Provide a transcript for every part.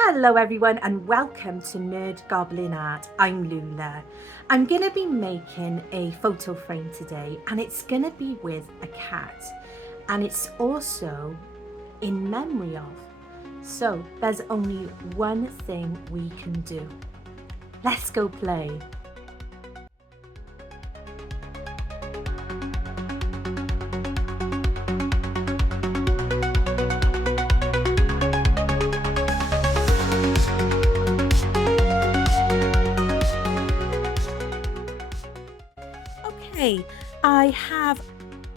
Hello everyone and welcome to Nerd Goblin Art. I'm Lula. I'm going to be making a photo frame today and it's going to be with a cat and it's also in memory of. So there's only one thing we can do. Let's go play. Okay, I have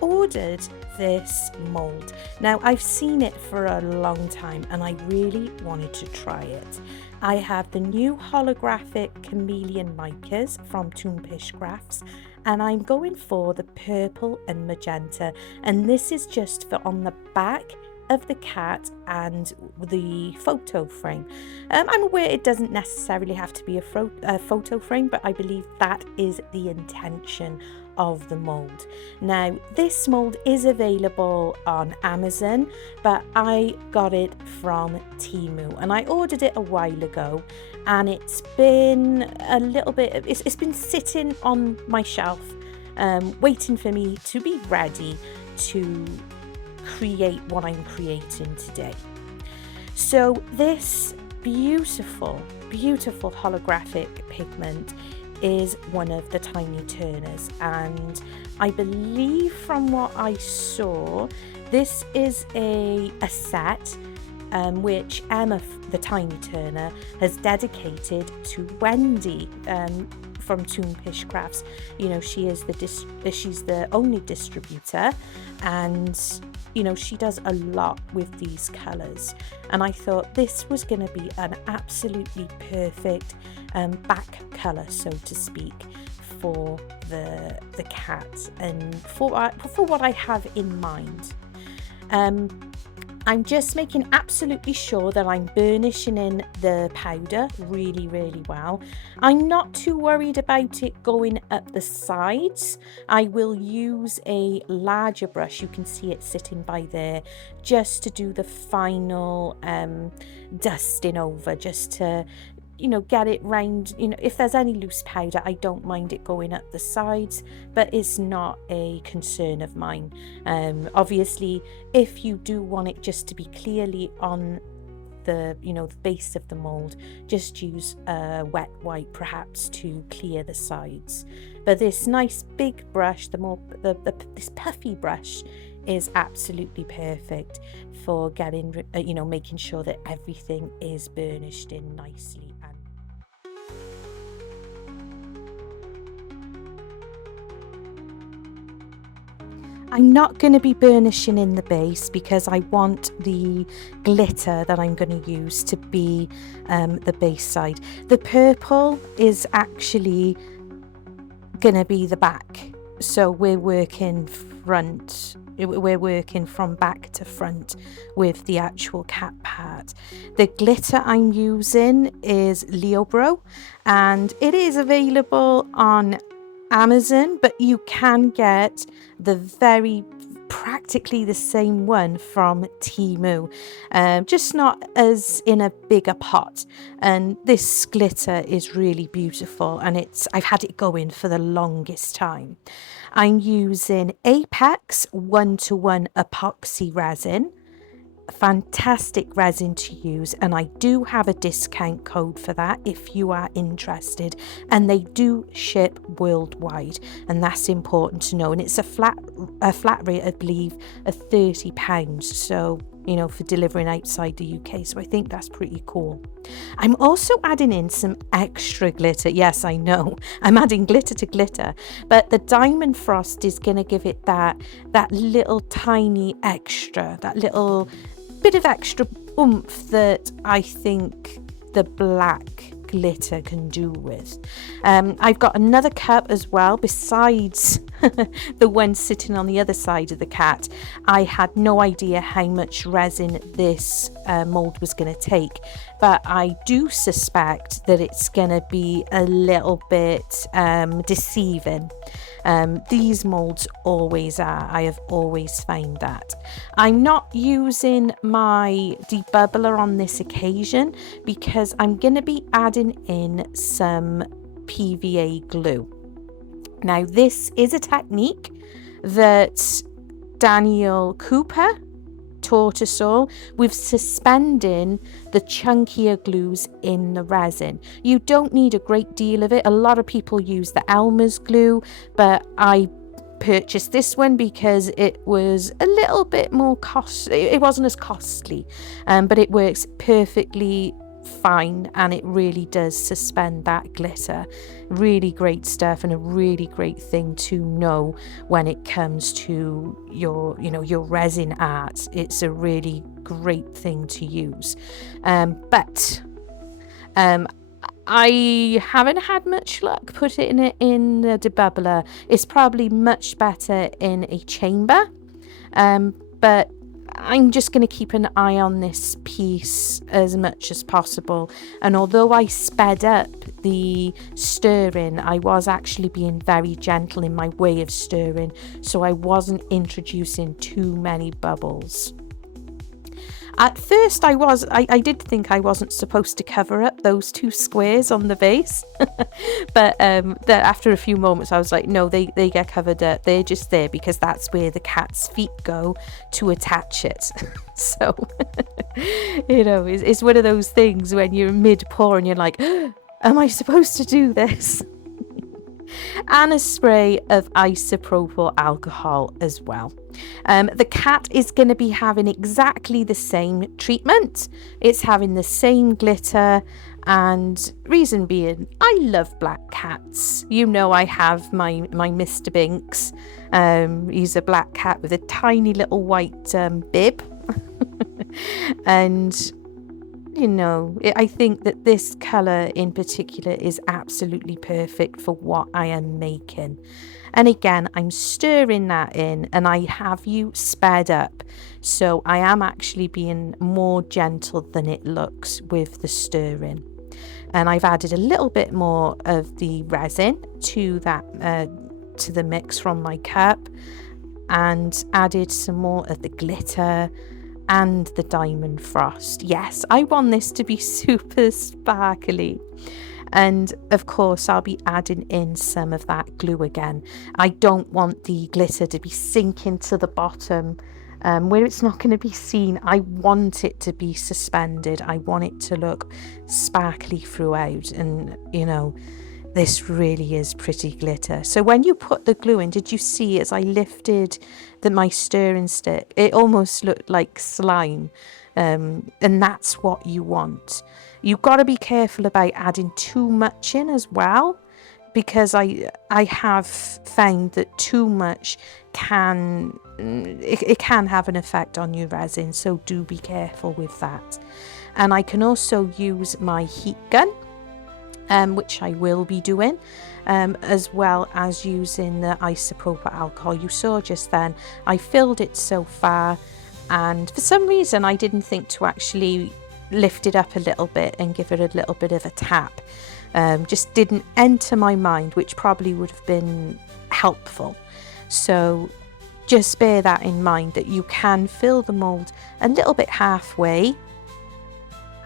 ordered this mold. Now I've seen it for a long time and I really wanted to try it. I have the new holographic chameleon micas from Purrrfect and I'm going for the purple and magenta, and this is just for on the back of the cat and the photo frame. I'm aware it doesn't necessarily have to be a photo frame, but I believe that is the intention of the mold. Now this mold is available on Amazon, but I got it from Temu and I ordered it a while ago, and it's been a little bit, it's been sitting on my shelf waiting for me to be ready to create what I'm creating today. So this beautiful holographic pigment is one of the tiny turners, and I believe from what I saw this is a set which Emma, the tiny turner, has dedicated to Wendy from Purrrfect. You know, she is she's the only distributor, and you know, she does a lot with these colors, and I thought this was going to be an absolutely perfect back color, so to speak, for the cat and for what I have in mind. I'm just making absolutely sure that I'm burnishing in the powder really well. I'm not too worried about it going up the sides. I will use a larger brush, you can see it sitting by there, just to do the final dusting over, just to, you know, get it round. You know, if there's any loose powder, I don't mind it going up the sides, but it's not a concern of mine. Obviously, if you do want it just to be clearly on the, you know, the base of the mold, just use a wet wipe perhaps to clear the sides. But this nice big brush, this puffy brush, is absolutely perfect for getting, you know, making sure that everything is burnished in nicely. I'm not going to be burnishing in the base because I want the glitter that I'm going to use to be the base side. The purple is actually going to be the back, so we're working from back to front with the actual cat part. The glitter I'm using is Leobro, and it is available on Amazon, but you can get the practically the same one from Temu, just not as in a bigger pot. And this glitter is really beautiful, and I've had it going for the longest time. I'm using Apex 1:1 epoxy resin. Fantastic resin to use, and I do have a discount code for that if you are interested, and they do ship worldwide, and that's important to know. And it's a flat rate, I believe, of £30, so you know, for delivering outside the UK, so I think that's pretty cool. I'm also adding in some extra glitter. Yes, I know, I'm adding glitter to glitter, but the diamond frost is going to give it that little tiny extra, that little bit of extra oomph that I think the black glitter can do with. I've got another cup as well besides the one sitting on the other side of the cat, I had no idea how much resin this mould was going to take, but I do suspect that it's going to be a little bit deceiving. These moulds always are. I have always found that. I'm not using my debubbler on this occasion because I'm going to be adding in some PVA glue. Now, this is a technique that Daniel Cooper taught us all with suspending the chunkier glues in the resin. You don't need a great deal of it. A lot of people use the Elmer's glue, but I purchased this one because it was a little bit more it wasn't as costly, but it works perfectly fine, and it really does suspend that glitter. Really great stuff, and a really great thing to know when it comes to your resin art. It's a really great thing to use, but I haven't had much luck putting it in the debubbler. It's probably much better in a chamber, but I'm just going to keep an eye on this piece as much as possible. And although I sped up the stirring, I was actually being very gentle in my way of stirring, so I wasn't introducing too many bubbles. At first I did think I wasn't supposed to cover up those two squares on the base, but after a few moments I was like, no, they get covered up. They're just there because that's where the cat's feet go to attach it. So it's one of those things when you're mid pour and you're like, am I supposed to do this? And a spray of isopropyl alcohol as well. The cat is going to be having exactly the same treatment. It's having the same glitter, and reason being, I love black cats. I have my Mr. Binks. He's a black cat with a tiny little white bib. And I think that this colour in particular is absolutely perfect for what I am making. And again, I'm stirring that in, and I have you sped up, so I am actually being more gentle than it looks with the stirring. And I've added a little bit more of the resin to that to the mix from my cup, and added some more of the glitter and the diamond frost. Yes, I want this to be super sparkly. And of course I'll be adding in some of that glue again. I don't want the glitter to be sinking to the bottom where it's not going to be seen. I want it to be suspended. I want it to look sparkly throughout, and this really is pretty glitter. So when you put the glue in, did you see as I lifted my stirring stick, it almost looked like slime, and that's what you want. You've got to be careful about adding too much in as well, because I have found that too much can have an effect on your resin, so do be careful with that. And I can also use my heat gun, which I will be doing, as well as using the isopropyl alcohol. You saw just then I filled it so far, and for some reason I didn't think to actually lift it up a little bit and give it a little bit of a tap. Just didn't enter my mind, which probably would have been helpful. So just bear that in mind, that you can fill the mould a little bit halfway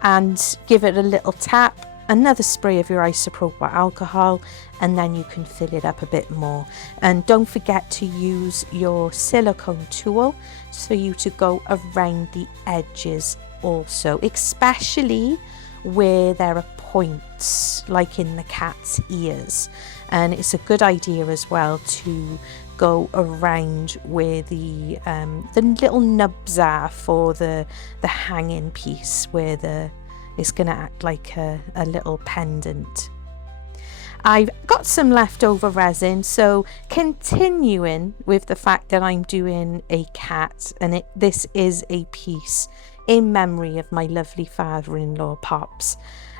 and give it a little tap, another spray of your isopropyl alcohol, and then you can fill it up a bit more. And don't forget to use your silicone tool for you to go around the edges also, especially where there are points like in the cat's ears. And it's a good idea as well to go around where the little nubs are for the hanging piece, where it's going to act like a little pendant. I've got some leftover resin, so continuing with the fact that I'm doing a cat, and this is a piece in memory of my lovely father-in-law Pops.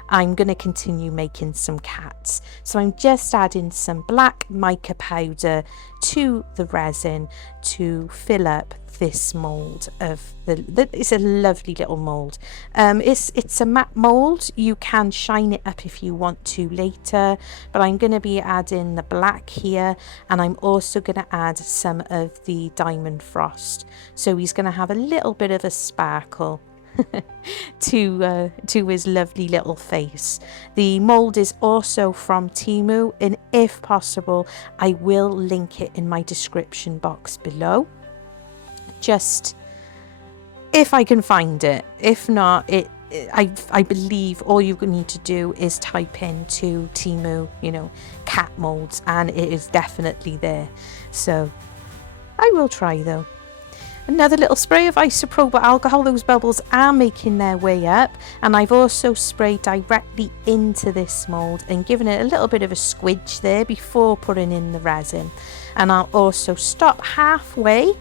I'm going to continue making some cats. So I'm just adding some black mica powder to the resin to fill up this mold of it's a lovely little mold. It's a matte mold. You can shine it up if you want to later, but I'm going to be adding the black here, and I'm also going to add some of the diamond frost, so he's going to have a little bit of a sparkle to his lovely little face. The mold is also from Temu, and if possible I will link it in my description box below, just if I can find it. If not, I believe all you need to do is type into Temu, you know, cat molds, and it is definitely there. So I will try though. Another little spray of isopropyl alcohol. Those bubbles are making their way up, and I've also sprayed directly into this mold and given it a little bit of a squidge there before putting in the resin. And I'll also stop halfway,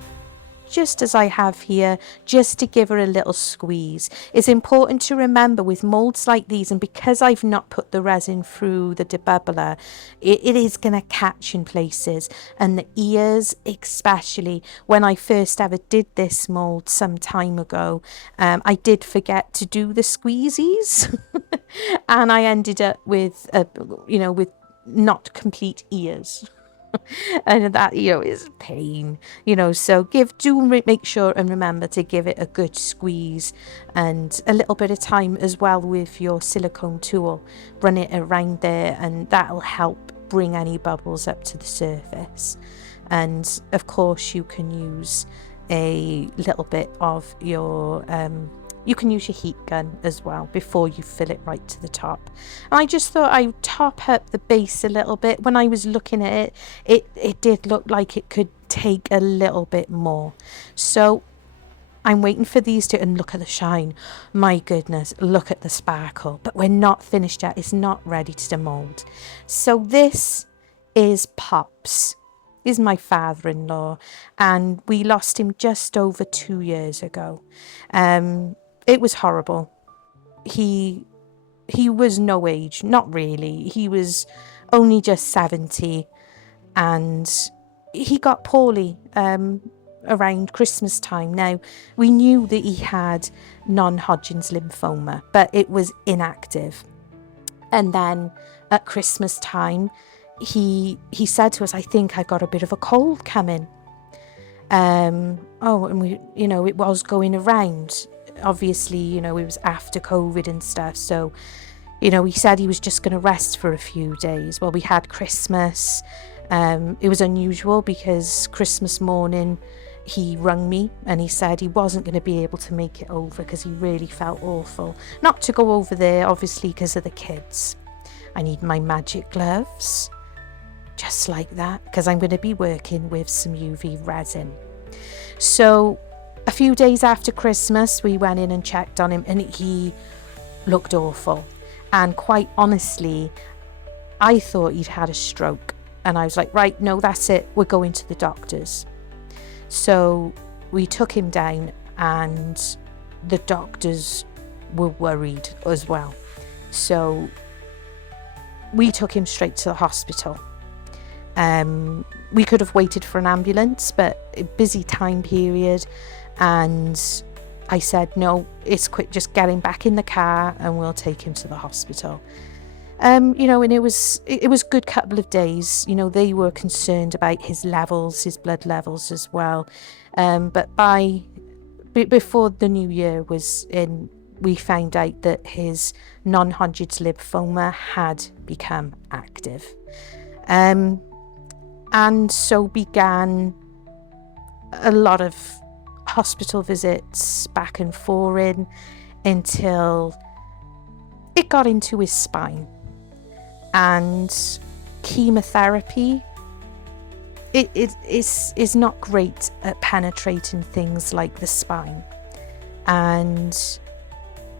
just as I have here, just to give her a little squeeze. It's important to remember with molds like these, and because I've not put the resin through the debubbler, it is going to catch in places, and the ears especially. When I first ever did this mold some time ago, I did forget to do the squeezies and I ended up with with not complete ears. And that, is pain, so make sure and remember to give it a good squeeze, and a little bit of time as well with your silicone tool. Run it around there, and that'll help bring any bubbles up to the surface. And of course you can use a little bit of your you can use your heat gun as well before you fill it right to the top. And I just thought I'd top up the base a little bit. When I was looking at it did look like it could take a little bit more. So I'm waiting for these to, and look at the shine. My goodness, look at the sparkle. But we're not finished yet. It's not ready to demold. So this is Pops. Is my father-in-law, and we lost him just over 2 years ago. It was horrible. He was no age, not really. He was only just 70, and he got poorly around Christmas time. Now, we knew that he had non-Hodgkin's lymphoma, but it was inactive. And then at Christmas time, he said to us, I think I got a bit of a cold coming. And we, it was going around. Obviously, it was after COVID and stuff. So, he said he was just going to rest for a few days. Well, we had Christmas. It was unusual because Christmas morning he rung me and he said he wasn't going to be able to make it over because he really felt awful. Not to go over there, obviously, because of the kids. I need my magic gloves. Just like that, because I'm going to be working with some UV resin. So a few days after Christmas, we went in and checked on him, and he looked awful. And quite honestly, I thought he'd had a stroke. And I was like, right, no, that's it. We're going to the doctors. So we took him down, and the doctors were worried as well. So we took him straight to the hospital. We could have waited for an ambulance, but a busy time period, and I said, no, it's quick, just get him back in the car and we'll take him to the hospital. And it was a good couple of days. They were concerned about his levels, his blood levels as well. But before the new year was in, we found out that his non-Hodgkin's lymphoma had become active. And so began a lot of hospital visits back and forth until it got into his spine. And chemotherapy, it is not great at penetrating things like the spine. And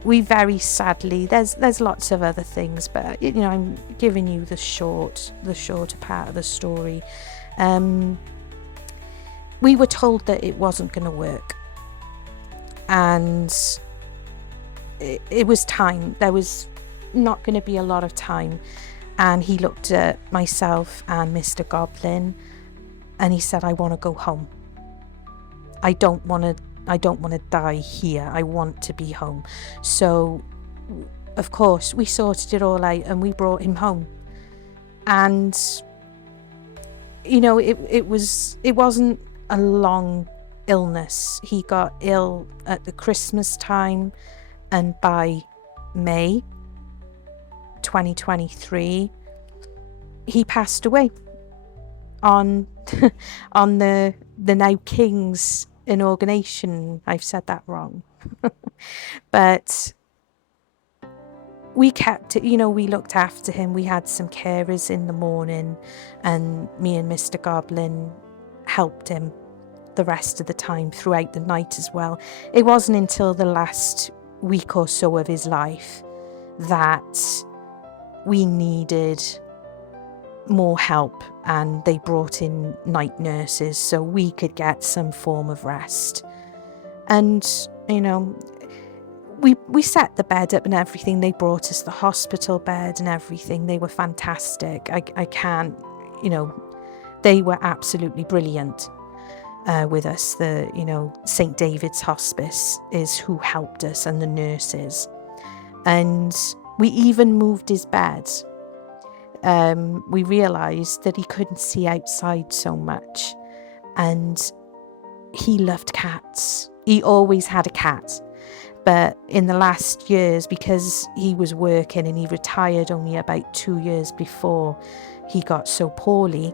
we very sadly, there's lots of other things, but I'm giving you the shorter part of the story. We were told that it wasn't going to work, and it was time. There was not going to be a lot of time. And he looked at myself and Mr. Goblin, and he said, I want to go home. I don't want to die here. I want to be home. So, of course, we sorted it all out and we brought him home. And, you know, it wasn't a long illness. He got ill at the Christmas time, and by May 2023, he passed away on on the now King's inauguration. I've said that wrong. But we kept it, you know, we looked after him. We had some carers in the morning, and me and Mr. Goblin helped him the rest of the time throughout the night as well. It wasn't until the last week or so of his life that we needed more help, and they brought in night nurses so we could get some form of rest. And, you know, we set the bed up and everything. They brought us the hospital bed and everything. They were fantastic. I can't, you know, they were absolutely brilliant with us. The, you know, St. David's Hospice is who helped us, and the nurses. And we even moved his bed. We realised that he couldn't see outside so much, and he loved cats. He always had a cat, but in the last years, because he was working and he retired only about 2 years before he got so poorly,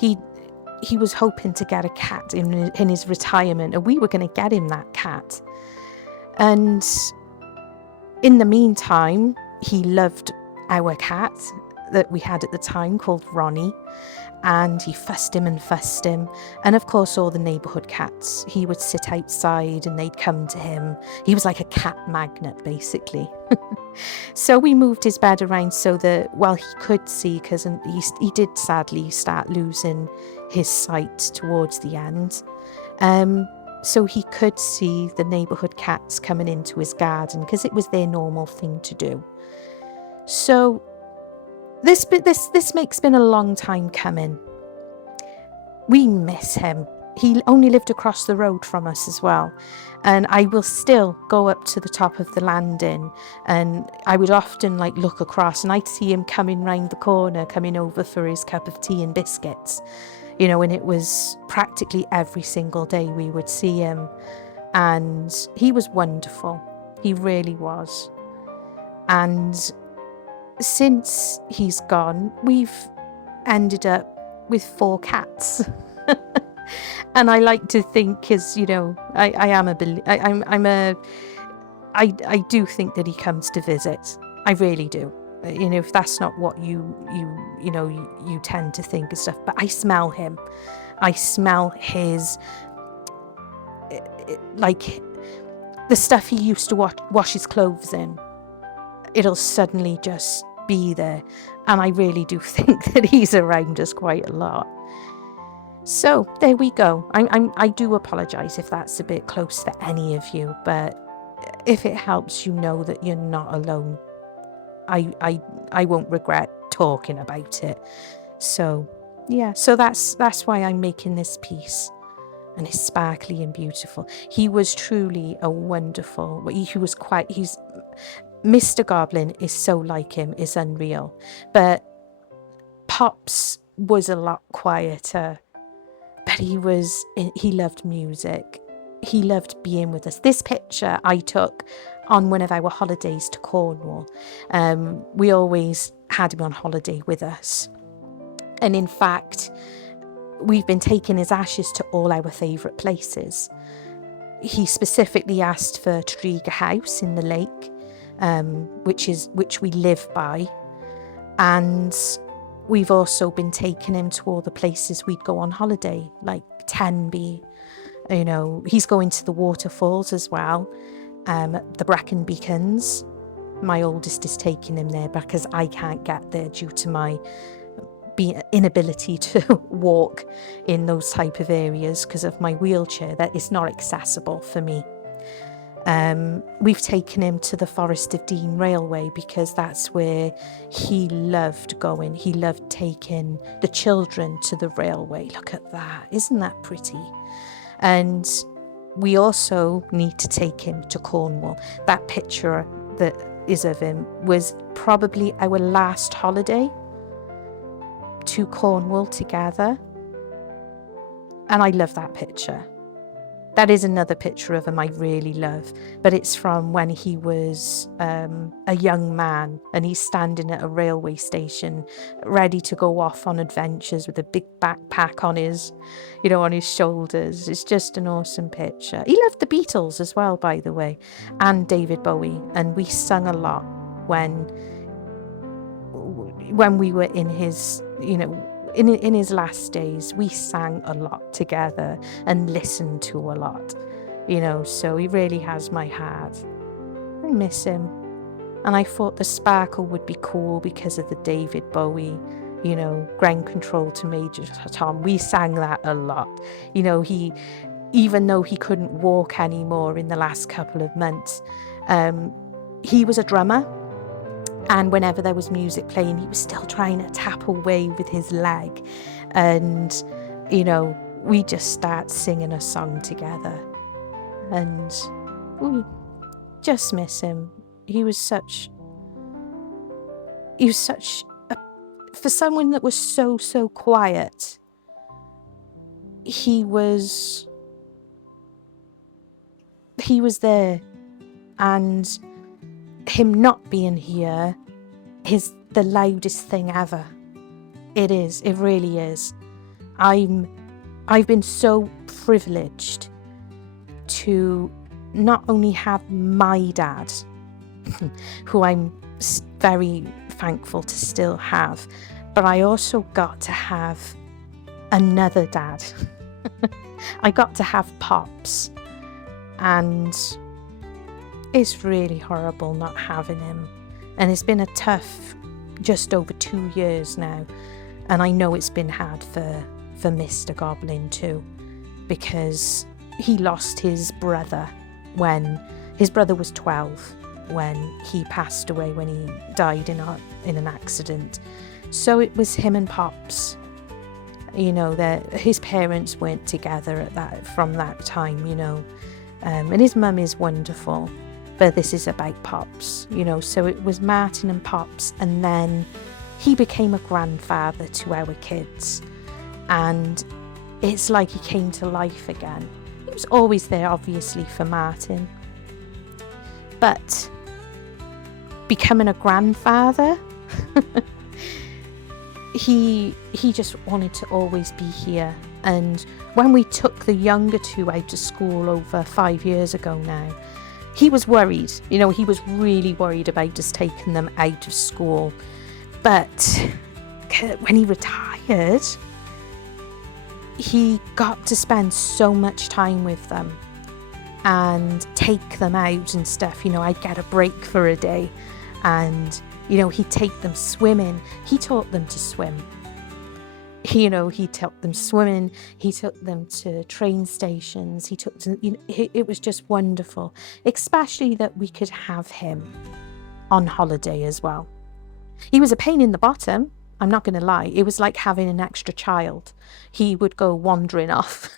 he was hoping to get a cat in his retirement, and we were going to get him that cat. And in the meantime, he loved our cat that we had at the time called Ronnie, and he fussed him and fussed him. And of course, all the neighbourhood cats, he would sit outside and they'd come to him. He was like a cat magnet, basically. So we moved his bed around so that, well, he could see, because he did sadly start losing his sight towards the end. So he could see the neighbourhood cats coming into his garden, because it was their normal thing to do. So this makes been a long time coming. We miss him. He only lived across the road from us as well. And I will still go up to the top of the landing, and I would often like look across, and I'd see him coming round the corner, coming over for his cup of tea and biscuits. You know, and it was practically every single day we would see him. And he was wonderful. He really was. And since he's gone, we've ended up with 4 cats. And I like to think, because, you know, I do think that he comes to visit. I really do. You know, if that's not what you tend to think and stuff, but I smell him. I smell his, like, the stuff he used to wash his clothes in. It'll suddenly just be there. And I really do think that he's around us quite a lot. So there we go. I do apologise if that's a bit close for any of you, but if it helps you know that you're not alone, I won't regret talking about it. So yeah, so that's why I'm making this piece, and it's sparkly and beautiful. He was truly a wonderful. Mr. Goblin is so like him, it's unreal. But Pops was a lot quieter. But he loved music. He loved being with us. This picture I took on one of our holidays to Cornwall. We always had him on holiday with us. And in fact, we've been taking his ashes to all our favourite places. He specifically asked for Tregear House in the lake, which we live by. And we've also been taking him to all the places we'd go on holiday, like Tenby. You know, he's going to the waterfalls as well, the Brecon Beacons. My oldest is taking him there because I can't get there due to my inability to walk in those type of areas because of my wheelchair. That is not accessible for me. We've taken him to the Forest of Dean Railway because that's where he loved going. He loved taking the children to the railway. Look at that. Isn't that pretty? And we also need to take him to Cornwall. That picture that is of him was probably our last holiday to Cornwall together. And I love that picture. That is another picture of him I really love, but it's from when he was a young man, and he's standing at a railway station ready to go off on adventures with a big backpack on his, on his shoulders. It's just an awesome picture. He loved the Beatles as well, by the way, and David Bowie, and we sung a lot when we were in his, in his last days. We sang a lot together and listened to a lot, so he really has my heart. I miss him. And I thought the sparkle would be cool because of the David Bowie, Ground Control to Major Tom. We sang that a lot. He, even though he couldn't walk anymore in the last couple of months, he was a drummer. And whenever there was music playing, he was still trying to tap away with his leg. And, we just start singing a song together. And we just miss him. He was such for someone that was so quiet, he was there. And him not being here is the loudest thing ever. It is. It really is. I've been so privileged to not only have my dad, who I'm very thankful to still have, but I also got to have another dad. I got to have Pops, and it's really horrible not having him. And it's been a tough just over 2 years now. And I know it's been hard for Mr. Goblin too, because he lost his brother when his brother was 12 when he passed away, when he died in an accident. So it was him and Pops. His parents weren't together from that time, and his mum is wonderful. But this is about Pops, so it was Martin and Pops, and then he became a grandfather to our kids. And it's like he came to life again. He was always there, obviously, for Martin. But becoming a grandfather, he just wanted to always be here. And when we took the younger two out to school over 5 years ago now, he was worried. He was really worried about just taking them out of school. But when he retired, he got to spend so much time with them and take them out and stuff. I'd get a break for a day, and, he'd take them swimming. He taught them to swim. He took them swimming, he took them to train stations, it was just wonderful, especially that we could have him on holiday as well. He was a pain in the bottom, I'm not going to lie. It was like having an extra child. He would go wandering off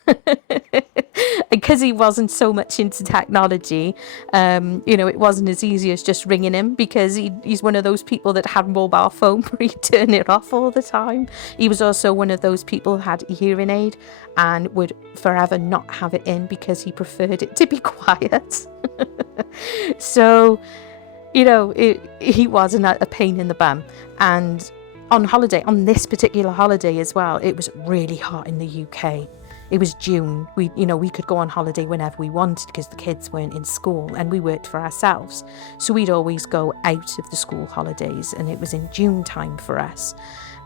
because he wasn't so much into technology. It wasn't as easy as just ringing him, because he's one of those people that had a mobile phone where he'd turn it off all the time. He was also one of those people who had a hearing aid and would forever not have it in because he preferred it to be quiet. So, he wasn't a pain in the bum. And on this particular holiday as well, it was really hot in the UK. It was June. We could go on holiday whenever we wanted because the kids weren't in school and we worked for ourselves. So we'd always go out of the school holidays, and it was in June time for us.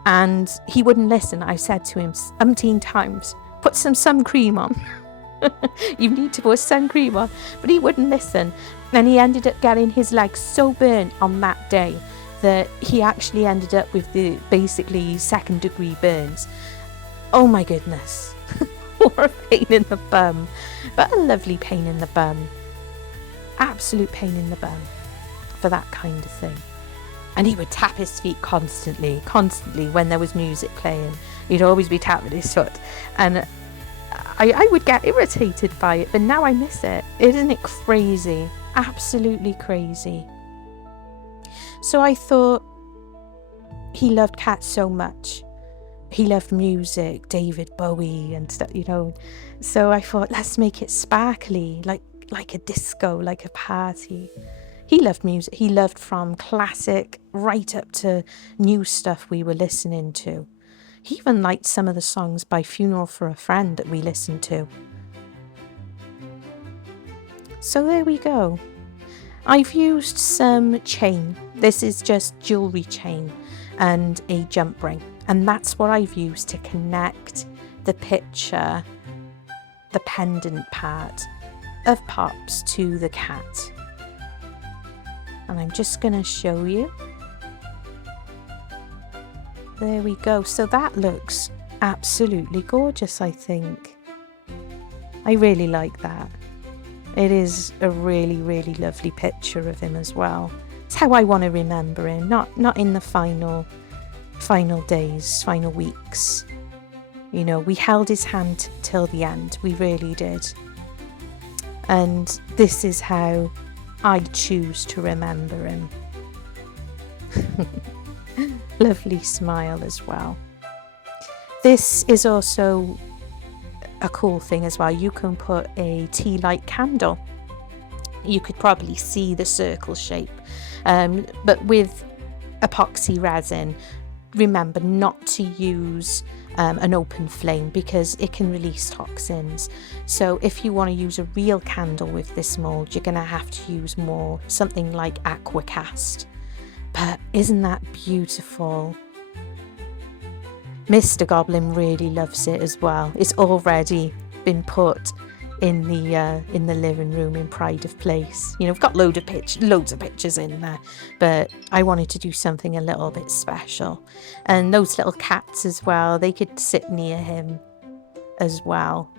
And he wouldn't listen. I said to him umpteen times, put some sun cream on. You need to put sun cream on. But he wouldn't listen. And he ended up getting his legs so burnt on that day that he actually ended up with the basically 2nd-degree burns. Oh my goodness. What a pain in the bum. But a lovely pain in the bum. absolute pain in the bum for that kind of thing. And he would tap his feet constantly when there was music playing. He'd always be tapping his foot. And I would get irritated by it, but now I miss it. Isn't it crazy? Absolutely crazy. So I thought, he loved cats so much. He loved music, David Bowie and stuff, you know. So I thought, let's make it sparkly, like a disco, like a party. He loved music. He loved from classic right up to new stuff we were listening to. He even liked some of the songs by Funeral for a Friend that we listened to. So there we go. I've used some chain. This is just jewellery chain and a jump ring. And that's what I've used to connect the picture, the pendant part of Pops to the cat. And I'm just going to show you. There we go. So that looks absolutely gorgeous, I think. I really like that. It is a really, really lovely picture of him as well. It's how I want to remember him, not in the final days, final weeks. You know, we held his hand till the end. We really did. And this is how I choose to remember him. Lovely smile as well. This is also a cool thing as well. You can put a tea light candle. You could probably see the circle shape. But with epoxy resin, remember not to use an open flame because it can release toxins. So if you want to use a real candle with this mould, you're going to have to use something like Aquacast. But isn't that beautiful? Mr. Goblin really loves it as well. It's already been put in the living room in pride of place. You know, we've got loads of pictures in there, but I wanted to do something a little bit special. And those little cats as well, they could sit near him as well.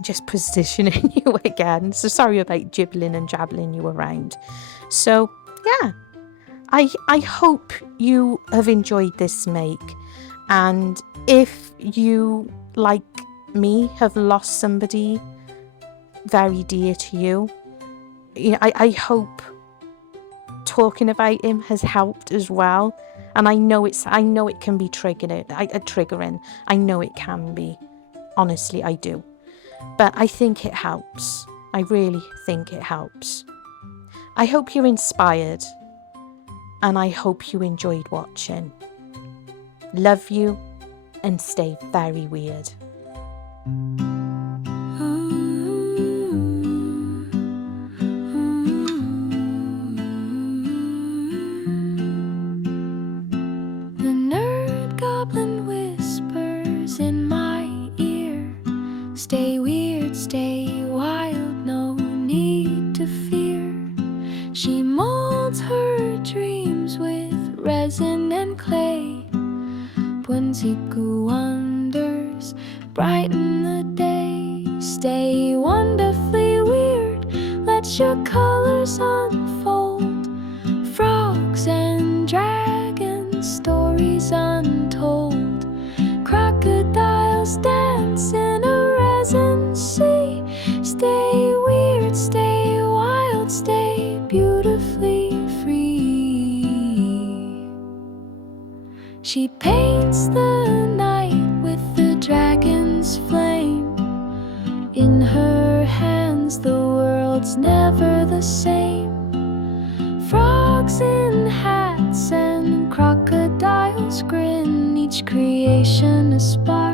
Just positioning you again. So sorry about jibbling and jabbling you around. So yeah, I hope you have enjoyed this make. And if you, like me, have lost somebody very dear to you, I hope talking about him has helped as well. And I know it can be triggering. I know it can be. Honestly, I do. But I think it helps. I really think it helps. I hope you're inspired. And I hope you enjoyed watching. Love you and stay very weird. The nerd goblin whispers in my ear, stay weird, stay wild, no need to fear. She molds her dreams with resin and clay. Whimsical wonders brighten the day. Stay wonderfully weird, let your colors unfold. Frogs and dragons, stories untold. Crocodiles dance in a resin sea. Stay weird, stay wild, stay beautifully free. She paints the night with the dragon's flame. In her hands the world's never the same. Frogs in hats and crocodiles grin, each creation a spot.